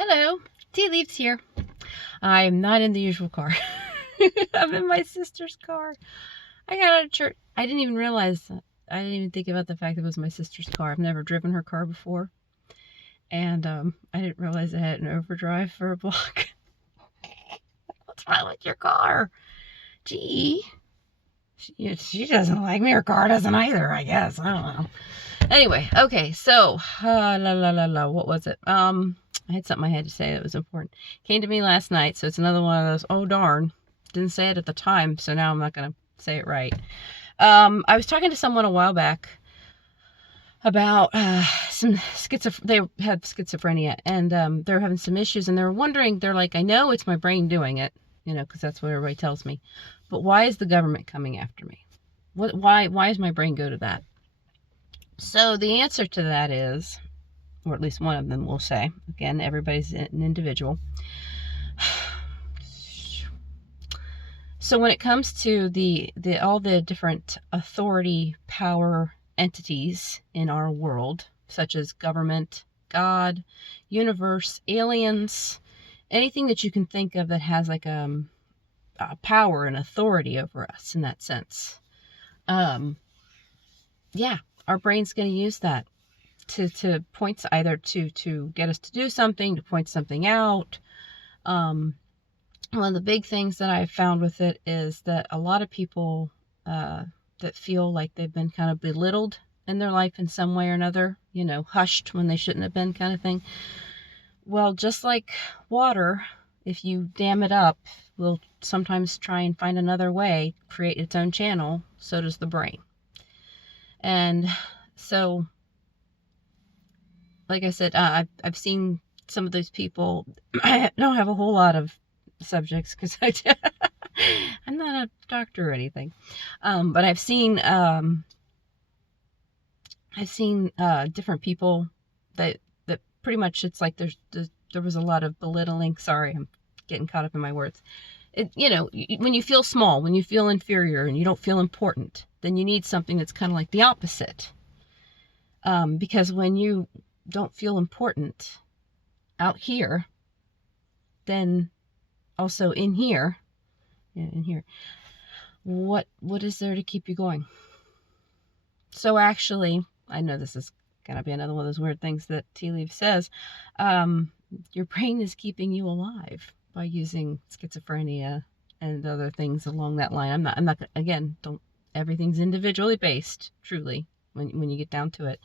Hello, Tea Leaves here. I'm not in the usual car. I'm in my sister's car. I got out of church. I didn't even realize that. I didn't even think about the fact that it was my sister's car. I've never driven her car before. And I didn't realize I had an overdrive for a block. What's wrong with your car? Gee. She doesn't like me. Her car doesn't either, I guess. I don't know. Anyway, okay, so, what was it? I had something I had to say that was important. Came to me last night, so it's another one of those, oh darn, didn't say it at the time, so now I'm not going to say it right. I was talking to someone a while back about some they had schizophrenia, and they were having some issues, and they were wondering, they're like, I know it's my brain doing it, because that's what everybody tells me, but why is the government coming after me? Why does my brain go to that? So the answer to that is, or at least one of them will say, again, everybody's an individual. So when it comes to all the different authority, power entities in our world, such as government, God, universe, aliens, anything that you can think of that has like a power and authority over us in that sense, yeah, our brain's going to use that to point either to get us to do something, to point something out. One of the big things that I've found with it is that a lot of people that feel like they've been kind of belittled in their life in some way or another, hushed when they shouldn't have been, kind of thing. Well, just like water, if you dam it up, will sometimes try and find another way, create its own channel. So does the brain. And so, like I said, I've seen some of those people. I don't have a whole lot of subjects because I'm not a doctor or anything, but I've seen different people that pretty much, it's like there was a lot of belittling. Sorry, I'm getting caught up in my words. When you feel small, when you feel inferior, and you don't feel important, then you need something that's kind of like the opposite. Because when you don't feel important out here, then also in here, what is there to keep you going? So actually, I know this is gonna be another one of those weird things that Tea Leaf says, your brain is keeping you alive by using schizophrenia and other things along that line. I'm not again, everything's individually based, truly, when you get down to it.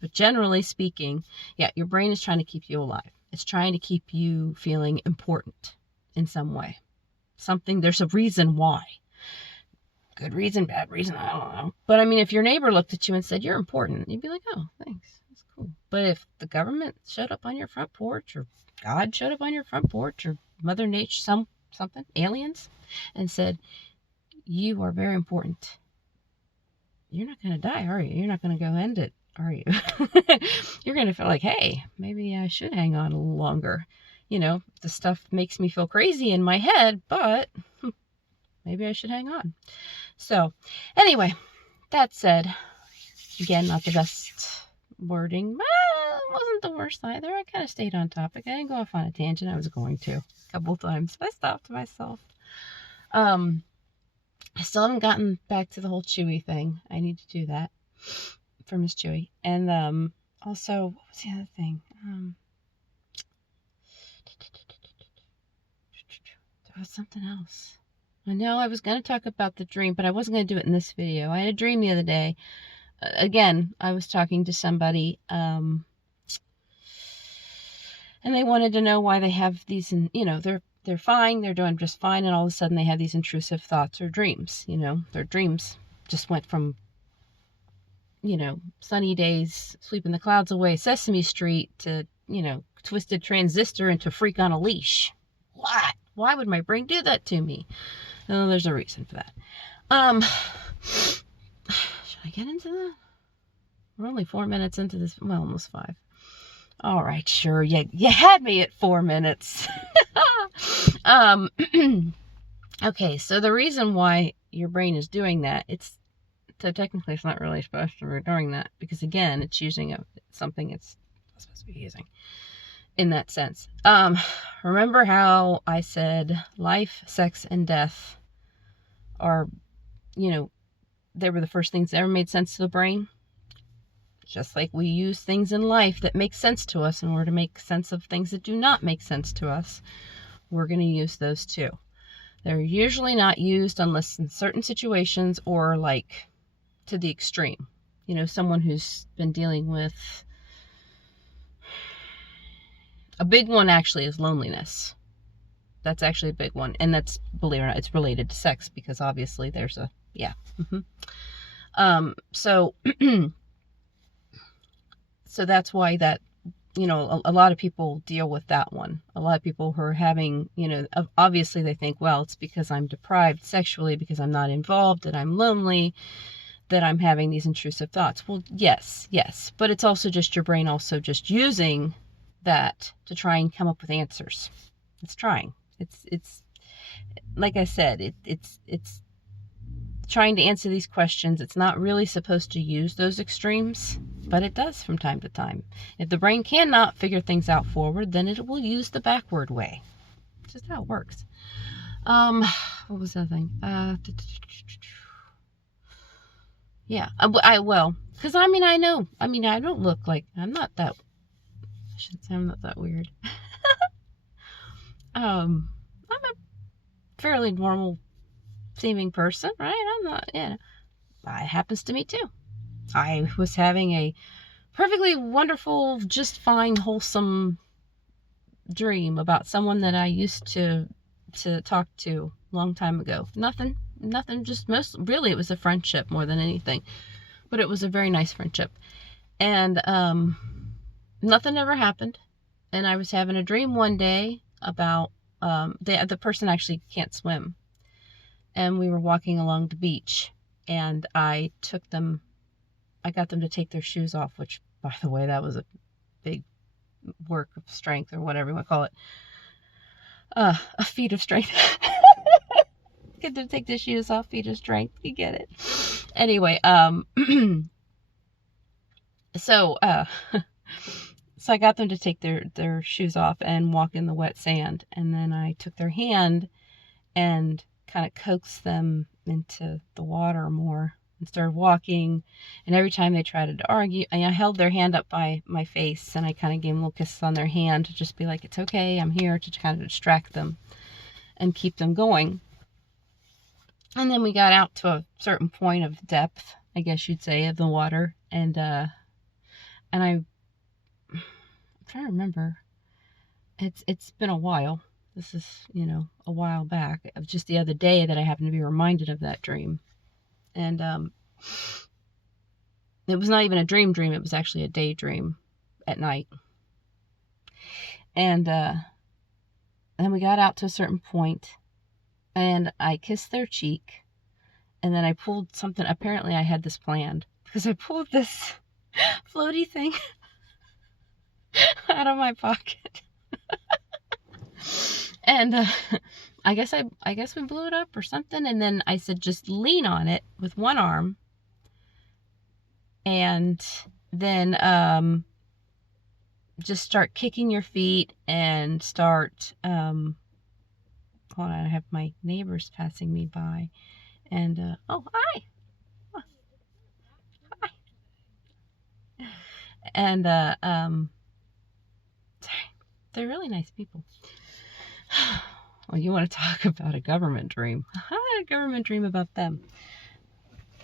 But generally speaking, yeah, your brain is trying to keep you alive. It's trying to keep you feeling important in some way. There's a reason why. Good reason, bad reason, I don't know. But I mean, if your neighbor looked at you and said, you're important, you'd be like, oh, thanks. That's cool. But if the government showed up on your front porch, or God showed up on your front porch, or Mother Nature, something, aliens, and said, you are very important, you're not going to die, are you? You're not going to go end it, are you? You're going to feel like, hey, maybe I should hang on a little longer. The stuff makes me feel crazy in my head, but maybe I should hang on. So anyway, that said, again, not the best wording. Well, it wasn't the worst either. I kind of stayed on topic. I didn't go off on a tangent. I was going to a couple times. I stopped myself. I still haven't gotten back to the whole Chewy thing. I need to do that for Miss Chewy. And also, what was the other thing? There was something else. I know I was going to talk about the dream, but I wasn't going to do it in this video. I had a dream the other day. Again, I was talking to somebody, and they wanted to know why they have these, they're fine, they're doing just fine, and all of a sudden they have these intrusive thoughts or dreams. Their dreams just went from, sunny days, sweeping the clouds away, Sesame Street, to, Twisted Transistor, into Freak on a Leash. What? Why would my brain do that to me? Oh, there's a reason for that. Should I get into that? We're only 4 minutes into this. Well, almost 5. All right, sure. You had me at 4 minutes. Okay, so the reason why your brain is doing that, so technically it's not really supposed to be doing that, because again, it's using something it's not supposed to be using. in that sense. Remember how I said life, sex, and death are, they were the first things that ever made sense to the brain? Just like we use things in life that make sense to us in order to make sense of things that do not make sense to us, we're going to use those too. They're usually not used unless in certain situations or like to the extreme. Someone who's been dealing with a big one actually is loneliness. That's actually a big one. And that's, believe it or not, it's related to sex because obviously there's a, yeah. So that's why that, a lot of people deal with that one. A lot of people who are having, obviously they think, well, it's because I'm deprived sexually, because I'm not involved, that I'm lonely, that I'm having these intrusive thoughts. Well, yes. But it's also just your brain also just using that to try and come up with answers. It's trying. It's like I said, it's trying to answer these questions. It's not really supposed to use those extremes, but it does from time to time. If the brain cannot figure things out forward, then it will use the backward way. It's just how it works. What was that thing? Yeah, because I don't look like, I shouldn't say I'm not that weird. I'm a fairly normal seeming person, right? I'm not, it happens to me too. I was having a perfectly wonderful, just fine, wholesome dream about someone that I used to talk to a long time ago. Nothing, just really it was a friendship more than anything. But it was a very nice friendship. And nothing ever happened. And I was having a dream one day about the person actually can't swim. And we were walking along the beach, and I got them to take their shoes off, which, by the way, that was a big work of strength, or whatever you want to call it. A feat of strength. Get them to take their shoes off, feat of strength. You get it. Anyway, so I got them to take their shoes off and walk in the wet sand. And then I took their hand and kind of coaxed them into the water more and started walking. And every time they tried to argue, I held their hand up by my face and I kind of gave them little kisses on their hand to just be like, it's okay, I'm here, to kind of distract them and keep them going. And then we got out to a certain point of depth, I guess you'd say, of the water. And I'm trying to remember. It's been a while. This is, a while back. It was just the other day that I happened to be reminded of that dream. And it was not even a dream. It was actually a daydream at night. And then we got out to a certain point, and I kissed their cheek, and then I pulled something. Apparently I had this planned, because I pulled this floaty thing out of my pocket. And I guess we blew it up or something. And then I said, just lean on it with one arm. And then just start kicking your feet and start, hold on, I have my neighbors passing me by. And, oh, hi. Oh, hi. And, sorry, they're really nice people. Well, you want to talk about a government dream. I had a government dream about them.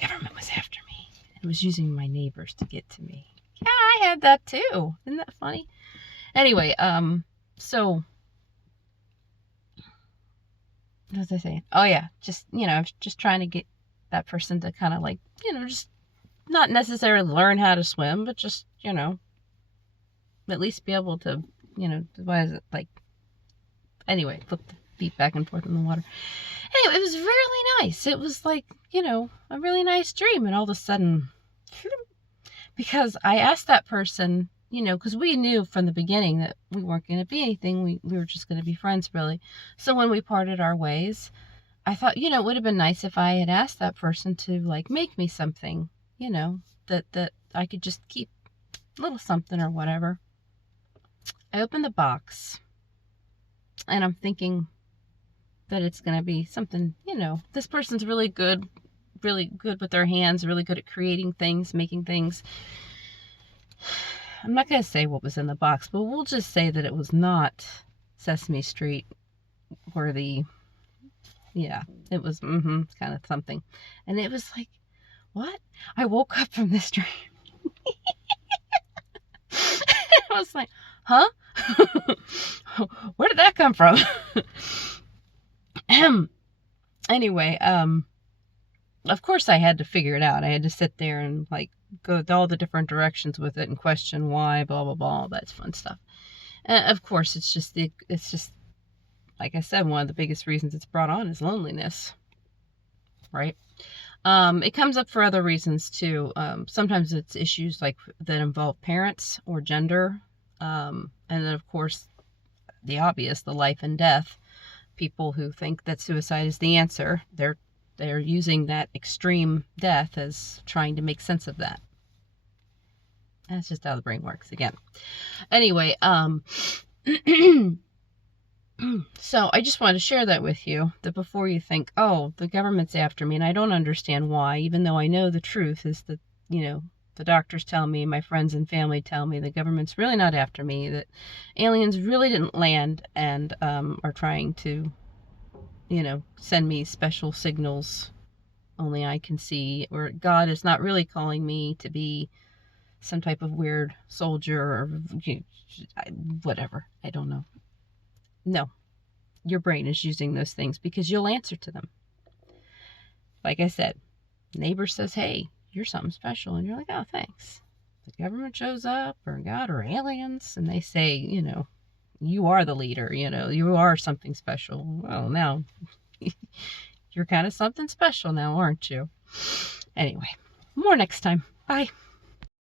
Government was after me. It was using my neighbors to get to me. Yeah, I had that too. Isn't that funny? Anyway, so what was I saying? Oh yeah, just, I was just trying to get that person to kind of like, just not necessarily learn how to swim, but just, at least be able to, what is it, like, anyway, flip the feet back and forth in the water. Anyway, it was really nice. It was like, a really nice dream. And all of a sudden, because I asked that person, because we knew from the beginning that we weren't going to be anything. We were just going to be friends, really. So when we parted our ways, I thought, it would have been nice if I had asked that person to, like, make me something, that I could just keep, a little something or whatever. I open the box and I'm thinking that it's going to be something, this person's really good with their hands, really good at creating things, making things. I'm not going to say what was in the box, but we'll just say that it was not Sesame Street worthy. Yeah, it was kind of something. And it was like, what? I woke up from this dream. I was like, huh? Where did that come from? Anyway, of course I had to figure it out. I had to sit there and like go all the different directions with it and question why, blah, blah, blah. That's fun stuff. Of course, it's just, like I said, one of the biggest reasons it's brought on is loneliness, right? It comes up for other reasons too. Sometimes it's issues like that involve parents or gender. And then of course, the obvious, the life and death. People who think that suicide is the answer, they're using that extreme death as trying to make sense of that. That's just how the brain works again. Anyway, so I just wanted to share that with you, that before you think, oh, the government's after me and I don't understand why, even though I know the truth is that, the doctors tell me, my friends and family tell me the government's really not after me, that aliens really didn't land and are trying to, send me special signals only I can see, or God is not really calling me to be some type of weird soldier or whatever. I don't know. No, your brain is using those things because you'll answer to them. Like I said, neighbor says, hey, you're something special. And you're like, oh, thanks. The government shows up, or God, or aliens, and they say, you are the leader, you are something special. Well, now you're kind of something special now, aren't you? Anyway, more next time. Bye.